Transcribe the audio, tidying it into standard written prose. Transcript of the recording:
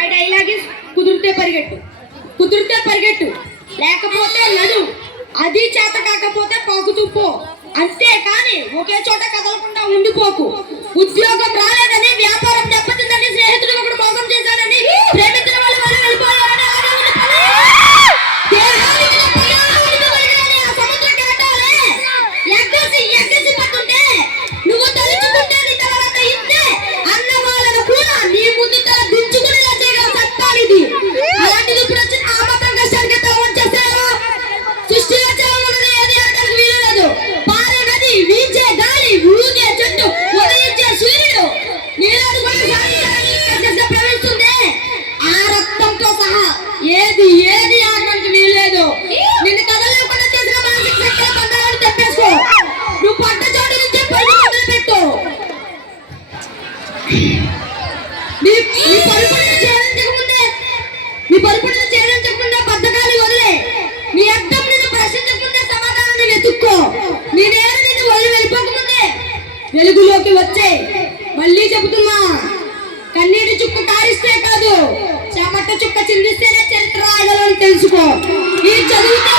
My dialogue is కుదిరితే పరిగెట్టు, కుదిరితే పరిగెట్టు, లేకపోతే నడు, అది చేత కాకపోతే పాకుతూ పో, అంతేకాని ఒకే చోట కదలకుండా ఉండిపోకు. ఉద్యోగం రాలేదని, వ్యాపారం దెబ్బతిందని, స్నేహితుడు ఒకడు మోసం చేశాడని, ప్రేమించిన వాళ్ళు వెళ్ళిపోయారని, ఎగ్గసి పట్టుంటే నువ్వు తలుచుకుంటే నీ తర్వాత ఇస్తే అన్న వాళ్ళను కూడా నీ ముందు తల దించుకునేలా చేయగల చట్టాలిది. అలాంటిది ఇప్పుడు వచ్చిన ఆ మాత్రం కష్టానికి తలవం చేశారు. సృష్టిలో చేయమన్నది ఏది అనడానికి వీలు లేదు. పారే నది, వీచే గాలి, ఊగే చెట్టు, ఉదయించే సూర్యుడు నీళ్ళు కూడా ప్రవహిస్తుంది. ఆ రక్తంతో సహా ఏది ఆడడానికి వీలు లేదు. నిన్ను కదలకుండా చేసిన మానసిక శక్తుల బంధాలను తెప్పేసుకో. నువ్వు పడ్డ చోటు నుంచి పైకి మొదలుపెట్టు. నీ పరుపులను చేయించకముందే బద్ధకాలు వదిలే. నీ అర్థం నిన్ను ప్రశ్నించకముందే సమాధానాన్ని వెతుక్కో. నీ నేల నిన్ను వెళ్ళిపోకముందే వెలుగులోకి వచ్చే. మళ్ళీ చెబుతున్నా, కన్నీటి చుక్క కారిస్తే కాదు, చెమట చుక్క చిందిస్తేనే చరిత్ర రాయగలని తెలుసుకో. ఈ చదువుతో